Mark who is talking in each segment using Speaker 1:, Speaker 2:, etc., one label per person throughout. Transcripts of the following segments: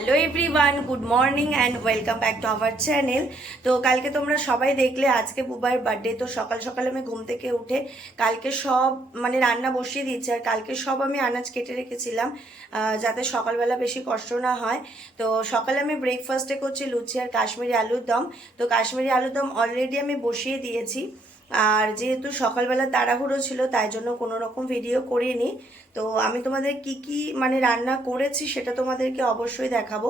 Speaker 1: Hello everyone good morning and welcome back to our channel তো কালকে তোমরা সবাই দেখলে, আজকে বুবাইয়ের বার্থডে তো সকাল সকাল আমি ঘুম থেকে উঠে কালকে সব মানে রান্না বসিয়ে দিয়েছি আর কালকে সব আমি আনাজ কেটে রেখেছিলাম যাতে সকালবেলা বেশি কষ্ট না হয়। তো সকালে আমি ব্রেকফাস্টে করছি লুচি আর কাশ্মীরি আলুর দম। তো কাশ্মীরি আলুর দম অলরেডি আমি বসিয়ে দিয়েছি। আর যেহেতু সকালবেলা তাড়াহুড়ো ছিল, তাই জন্য কোনো রকম ভিডিও করিনি। তো আমি তোমাদের কি কি মানে রান্না করেছি সেটা তোমাদেরকে অবশ্যই দেখাবো।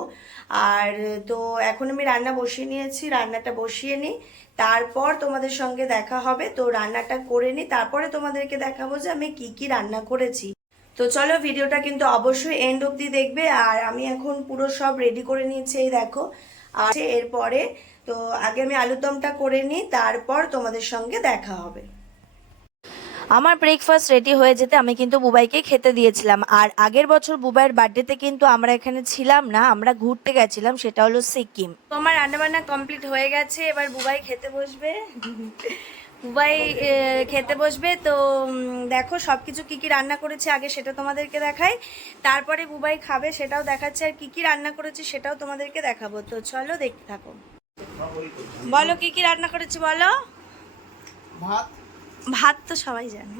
Speaker 1: আর তো এখন আমি রান্না বসিয়ে নিয়েছি, রান্নাটা বসিয়ে নিই। তারপর তোমাদের সঙ্গে দেখা হবে। তো রান্নাটা করে নিই। তারপরে তোমাদেরকে দেখাবো যে আমি কি কি রান্না করেছি। তো চলো ভিডিওটা কিন্তু অবশ্যই এন্ড অবধি দেখবে। আর আমি এখন পুরো সব রেডি করে নিয়েছি, এই দেখো। আর এরপরে তো আগে আমি আলুর দমটা করে নিই তারপর তোমাদের সঙ্গে দেখা হবে। আমার ব্রেকফাস্ট রেডি হয়ে যেতে আমি কিন্তু বুবাইকে খেতে দিয়েছিলাম। আর আগের বছর বুবাইয়ের বার্থডেতে কিন্তু আমরা এখানে ছিলাম না আমরা ঘুরতে গেছিলাম সেটা হলো সিকিম। তো আমার রান্নাবান্না কমপ্লিট হয়ে গেছে এবার বুবাই খেতে বসবে। বুবাই খেতে বসবে। তো দেখো সব কিছু কী কী রান্না করেছে আগে সেটা তোমাদেরকে দেখাই। তারপরে বুবাই খাবে সেটাও দেখাচ্ছে আর কী কী রান্না করেছে সেটাও তোমাদেরকে দেখাবো। তো চলো দেখতে থাকো। বলো কী কী রান্না করেছি বলো?
Speaker 2: ভাত।
Speaker 1: ভাত তো সবাই জানে।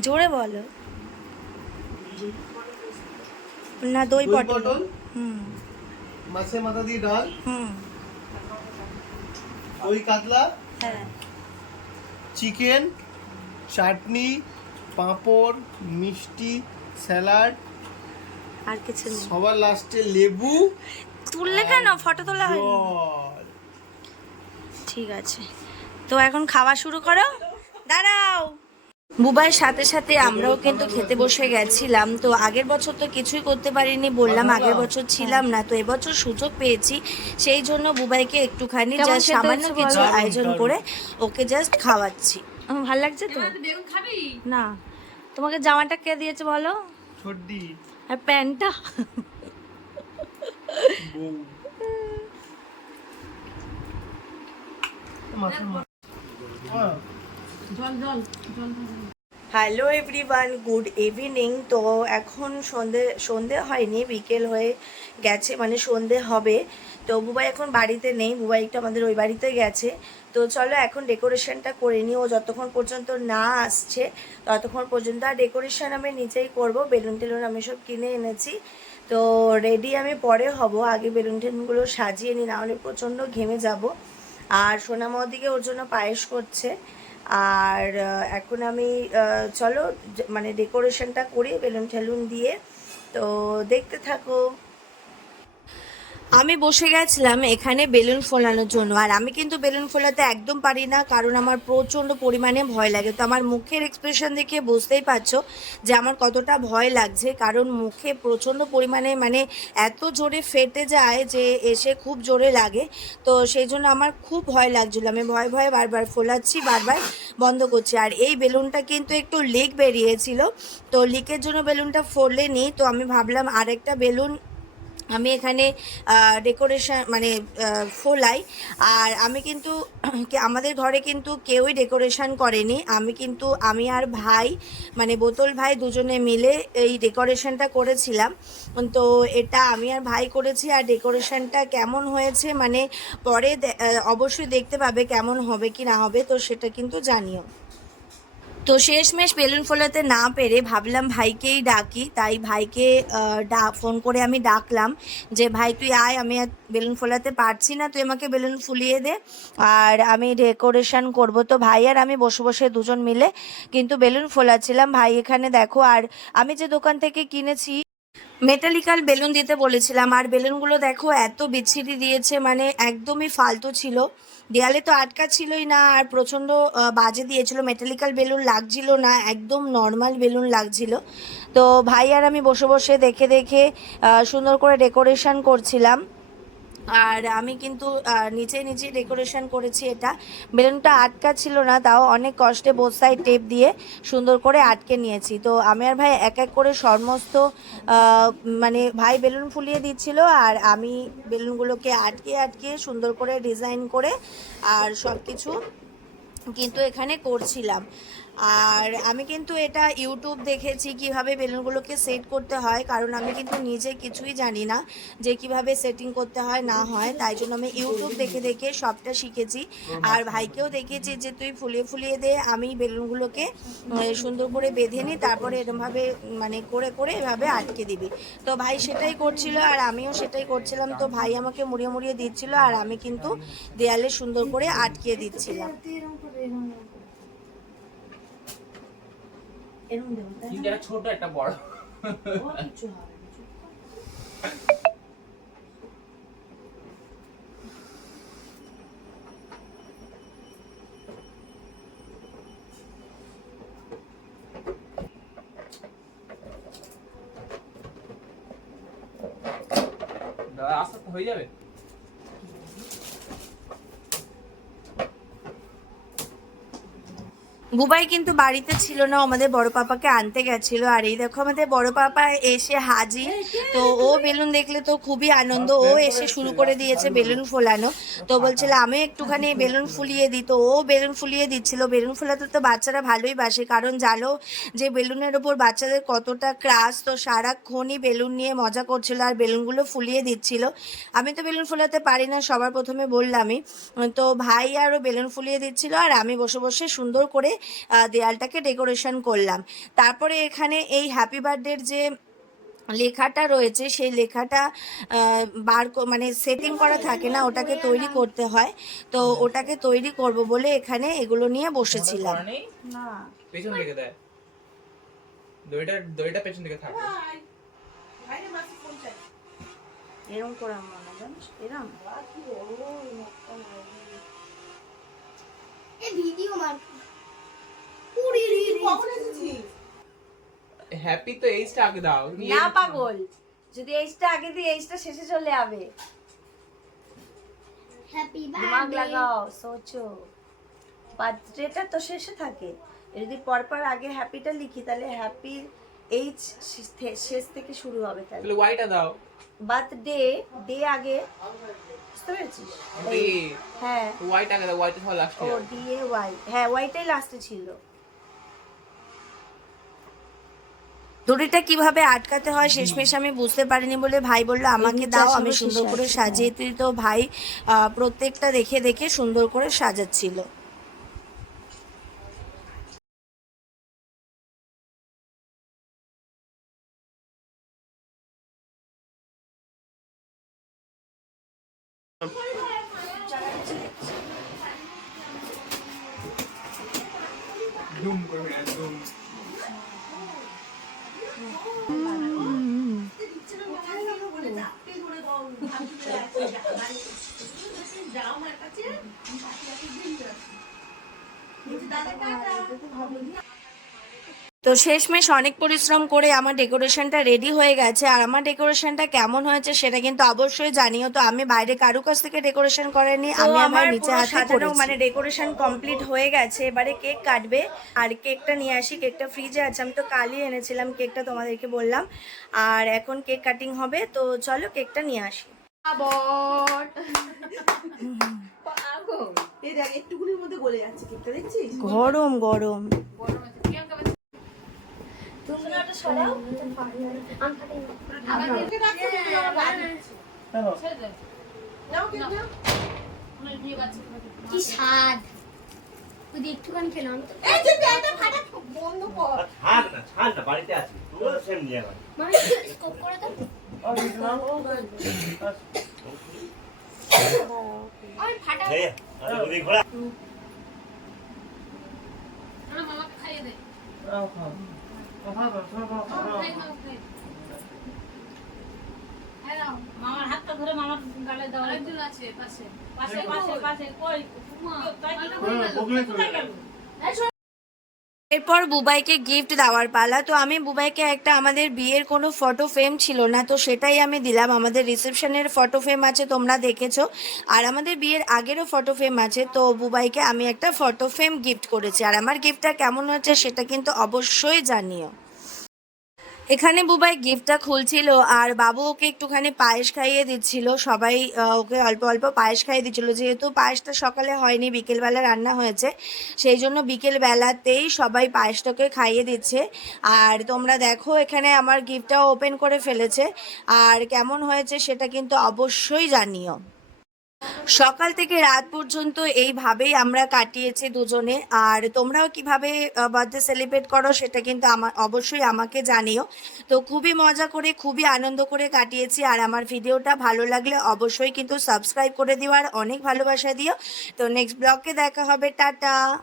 Speaker 1: জোরে বলো। না দই পটল। হুম।
Speaker 2: মাছের মাথা দিয়ে ডাল।
Speaker 1: হুম।
Speaker 2: দই কাতলা
Speaker 1: হ্যাঁ।
Speaker 2: চিকেন চাটনি পাঁপড় মিষ্টি স্যালাড
Speaker 1: আর কিছু নেই।
Speaker 2: সবার লাস্টে লেবু
Speaker 1: তুললে কেন? ফটো তোলা হয় ঠিক আছে। তো এখন খাওয়া শুরু করো। দাঁড়াও। বুবাইয়ের সাথে সাথে আমরাও কিন্তু খেতে বসে গেছিলাম। তো আগের বছর তো কিছুই করতে পারিনি বললাম আগের বছর ছিলাম না তো এবছর সুযোগ পেয়েছি। সেই জন্য বুবাইকে একটুখানি জাস্ট সামান্য কিছু আয়োজন করে ওকে জাস্ট খাওয়াচ্ছি। আমার ভালো লাগছে তো? না। তোমাকে জামাটা কে দিয়েছে বলো? আর প্যান্টটা?
Speaker 2: মাথা
Speaker 1: হ্যালো এভরিওয়ান গুড ইভিনিং তো এখন সন্ধে সন্ধে হয়নি, বিকেল হয়ে গেছে মানে সন্ধে হবে। তো বুবাই এখন বাড়িতে নেই, বুবাই একটু আমাদের ওই বাড়িতে গেছে। তো চলো এখন ডেকোরেশনটা করে নিই, ও যতক্ষণ পর্যন্ত না আসছে, ততক্ষণ পর্যন্ত আর ডেকোরেশন আমি নিজেই করব, বেলুন টেলুন আমি সব কিনে এনেছি। তো রেডি আমি পরে হব, আগে বেলুন টেলুনগুলো সাজিয়ে নিই নাহলে প্রচণ্ড ঘেমে যাব। আর সোনামদিকে ওর জন্য পায়েস করছে। আর এখন আমি চলো মানে ডেকোরেশনটা করি বেলুন ঠেলুন দিয়ে তো দেখতে থাকো। আমি বসে গেছিলাম এখানে বেলুন ফোলানোর জন্য। আর আমি কিন্তু বেলুন ফোলাতে একদম পারি না, কারণ আমার প্রচণ্ড পরিমাণে ভয় লাগে। তো আমার মুখের এক্সপ্রেশন দেখে বুঝতেই পারছ যে আমার কতটা ভয় লাগছে, কারণ মুখে প্রচণ্ড পরিমাণে মানে এত জোরে ফেটে যায় যে এসে খুব জোরে লাগে। তো সেই জন্য আমার খুব ভয় লাগছিল। আমি ভয় ভয়ে বারবার ফোলাচ্ছি, বারবার বন্ধ করছি। আর এই বেলুনটা কিন্তু একটু লিক বেরিয়েছিল। তো লিকের জন্য বেলুনটা ফোলেনি। তো আমি ভাবলাম আরেকটা বেলুন আমি এখানে ডেকোরেশন মানে ফোলাই। আর আমি কিন্তু আমাদের ঘরে কিন্তু কেউই ডেকোরেশন করেনি। আমি কিন্তু, আমি আর ভাই মানে বোতল ভাই দুজনে মিলে এই ডেকোরেশনটা করেছিলাম। তো এটা আমি আর ভাই করেছি। আর ডেকোরেশনটা কেমন হয়েছে মানে পরে অবশ্যই দেখতে পাবে কেমন হবে কি না হবে, তো সেটা কিন্তু জানিও। তো শেষমেশ বেলুন ফোলাতে না পেরে ভাবলাম ভাইকেই ডাকি। তাই ভাইকে ডা, ফোন করে আমি ডাকলাম যে, ভাই, তুই আয়, আমি আর বেলুন ফোলাতে পারছি না, তুই আমাকে বেলুন ফুলিয়ে দে আর আমি ডেকোরেশন করব। তো ভাই আর আমি বসে বসে দুজন মিলে কিন্তু বেলুন ফোলাচ্ছিলাম। ভাই এখানে দেখো, আর আমি যে দোকান থেকে কিনেছি মেটালিক্যাল বেলুন দিতে বলেছিলাম, আর বেলুনগুলো দেখো এত বিচ্ছিরি দিয়েছে মানে একদমই ফালতু ছিল। দেয়ালে তো আটকা ছিলই না, আর প্রচণ্ড বাজে দিয়েছিল। মেটালিক্যাল বেলুন লাগছিল না, একদম নর্মাল বেলুন লাগছিল। তো ভাই আর আমি বসে বসে দেখে দেখে সুন্দর করে ডেকোরেশন করছিলাম। আর আমি কিন্তু নিচে নিচে ডেকোরেশন করেছি এটা। বেলুনটা আটকা ছিল না, তাও অনেক কষ্টে বোথ সাইড টেপ দিয়ে সুন্দর করে আটকে নিয়েছি। তো আমি আর ভাই এক এক করে সমস্ত মানে ভাই বেলুন ফুলিয়ে দিচ্ছিল আর আমি বেলুনগুলোকে আটকে আটকে সুন্দর করে ডিজাইন করে আর সব কিছু কিন্তু এখানে করছিলাম। আর আমি কিন্তু এটা ইউটিউব দেখেছি কীভাবে বেলুনগুলোকে সেট করতে হয়, কারণ আমি কিন্তু নিজে কিছুই জানি না যে কীভাবে সেটিং করতে হয়, না হয়। তাই জন্য আমি ইউটিউব দেখে দেখে সবটা শিখেছি। আর ভাইকেও দেখেছি যে তুই ফুলিয়ে ফুলিয়ে দে, আমি বেলুনগুলোকে সুন্দর করে বেঁধে নিই তারপরে এরমভাবে মানে করে করে এভাবে আটকে দিবি। তো ভাই সেটাই করছিল আর আমিও সেটাই করছিলাম। তো ভাই আমাকে মুড়িয়ে মুড়িয়ে দিচ্ছিল আর আমি কিন্তু দেয়ালে সুন্দর করে আটকে দিচ্ছিলাম। এরকম দেবো?
Speaker 3: ছোট একটা বড়
Speaker 1: ও কিচ্ছু হবে।
Speaker 3: দাদা আস্তে হয়ে যাবে
Speaker 1: বুবাই কিন্তু বাড়িতে ছিল না আমাদের বড় পাপাকে আনতে গেছিল। আর এই দেখো আমাদের বড় পাপা এসে হাজির। তো ও বেলুন দেখলে তো খুবই আনন্দ। ও এসে শুরু করে দিয়েছে বেলুন ফোলানো। তো বলছিল আমি একটুখানি বেলুন ফুলিয়ে দিই। তো ও বেলুন ফুলিয়ে দিচ্ছিল। বেলুন ফোলাতে তো বাচ্চারা ভালোই বাসে। কারণ জানো যে বেলুনের ওপর বাচ্চাদের কতটা ক্রাশ তো সারাক্ষণই বেলুন নিয়ে মজা করছিল আর বেলুনগুলো ফুলিয়ে দিচ্ছিল। আমি তো বেলুন ফোলাতে পারি না সবার প্রথমে বললামই। তো ভাই আরও বেলুন ফুলিয়ে দিচ্ছিল আর আমি বসে বসে সুন্দর করে দেয়ালটাকে ডেকোরেশন করলাম। তারপরে এখানে এই হ্যাপি বার্থডের যে লেখাটা রয়েছে সেই লেখাটা বার মানে সেটিং করা থাকে না ওটাকে তৈরি করতে হয়। তো ওটাকে তৈরি করব বলে এখানে এগুলো নিয়ে বসেছিলাম? না
Speaker 3: পেছন দিকে দেয় দড়িটা দড়িটা পেছন দিকে থাকে।
Speaker 1: এরম করে আমার মনে জানিস? এরম?
Speaker 4: ভিডিও মার কুড়ি
Speaker 2: কখন এসেছিস?
Speaker 3: হ্যাপি তো এইজটা আগে দাও
Speaker 1: না পাগল যদি এইজটা আগে দিই এইজটা শেষে চলে যাবে।
Speaker 4: হ্যাপি
Speaker 1: দিমাগ লাগাও সোচো। বার্থডেটা তো শেষে থাকে। যদি পরপর আগে হ্যাপিটা লিখি তাহলে হ্যাপির এইচ শেষ থেকে শুরু হবে তাহলে।
Speaker 3: তাহলে ওয়াইটা দাও।
Speaker 1: বার্থডে ডে আগে। বুঝতে পেরেছিস? হ্যাঁ।
Speaker 3: ওয়াইটা আগে দাও ওয়াইটা লাস্টে
Speaker 1: ও ডি এ ওয়াই হ্যাঁ ওয়াইটাই লাস্টে ছিল। দড়িটা কীভাবে আটকাতে হয় শেষমেশ আমি বুঝতে পারিনি বলে ভাই বলল আমাকে দাও আমি সুন্দর করে সাজিয়ে তুই তো ভাই আহ, প্রত্যেকটা দেখে দেখে সুন্দর করে সাজাচ্ছিল।
Speaker 3: ধুম করবে একদম
Speaker 1: তো শেষমেশ অনেক পরিশ্রম করে আমার ডেকোরেশনটা রেডি হয়ে গেছে। আর আমার ডেকোরেশনটা কেমন হয়েছে সেটা কিন্তু অবশ্যই জানিও। তো আমি বাইরে কারও কাছ থেকে ডেকোরেশন করেনি আমি আমার নিচে হাতে সাজানো মানে ডেকোরেশন কমপ্লিট হয়ে গেছে এবারে কেক কাটবে। আর কেকটা নিয়ে আসি কেকটা ফ্রিজে আছে আমি তো কালই এনেছিলাম কেকটা তোমাদেরকে বললাম। আর এখন কেক কাটিং হবে তো চলো কেকটা নিয়ে আসি।
Speaker 2: এই দেখ একটুকুনির মধ্যে গলে যাচ্ছে কেকটা দেখছিস?
Speaker 1: গরম গরম।
Speaker 2: নাও
Speaker 4: কি স্বাদ? যদি একটুখানি খেলাম
Speaker 2: এই যে এটা ফাটা বন্ধ কর।
Speaker 5: ছাড় না ছাড় না বাড়িতে আছি। তুইও সেম নিয়ে আয়।
Speaker 4: মানে স্কোপ করে দাও। আমি ফাটা
Speaker 5: এই আরে ওদিকে ঘোরা।
Speaker 6: মামাকে খাইয়ে দে। মামার হাতটা ধরে মামার গালে দেওয়া একজন আছে পাশে পাশে পাশে পাশে কই? কোথায় গেল?
Speaker 1: এরপর বুবাইকে গিফট দেওয়ার পালা। তো আমি বুবাইকে একটা আমাদের বিয়ের কোনো ফটো ফ্রেম ছিল না, তো সেটাই আমি দিলাম। আমাদের রিসেপশনের ফটো ফ্রেম আছে, তোমরা দেখেছ। আর আমাদের বিয়ের আগেরও ফটো ফ্রেম আছে, তো বুবাইকে আমি একটা ফটো ফ্রেম গিফট করেছি। আর আমার গিফটটা কেমন হয়েছে সেটা কিন্তু অবশ্যই জানিও। এখানে বুবাই গিফটটা খুলছিল আর বাবু ওকে একটুখানি পায়েস খাইয়ে দিচ্ছিল। সবাই ওকে অল্প অল্প পায়েস খাইয়ে দিচ্ছিল। যেহেতু পায়েসটা সকালে হয়নি, বিকেলবেলা রান্না হয়েছে, সেই জন্য বিকেলবেলাতেই সবাই পায়েসটাকে খাইয়ে দিচ্ছে। আর তোমরা দেখো, এখানে আমার গিফটটাও ওপেন করে ফেলেছে। আর কেমন হয়েছে সেটা কিন্তু অবশ্যই জানিও। সকাল থেকে রাত পর্যন্ত এইভাবেই আমরা কাটিয়েছি দুজনে। আর তোমরাও কীভাবে বার্থডে সেলিব্রেট করো সেটা কিন্তু আমার অবশ্যই আমাকে জানিও। তো খুবই মজা করে, খুবই আনন্দ করে কাটিয়েছি। আর আমার ভিডিওটা ভালো লাগলে অবশ্যই কিন্তু সাবস্ক্রাইব করে দিও। আর অনেক ভালোবাসা দিও। তো নেক্সট ব্লগে দেখা হবে, টাটা!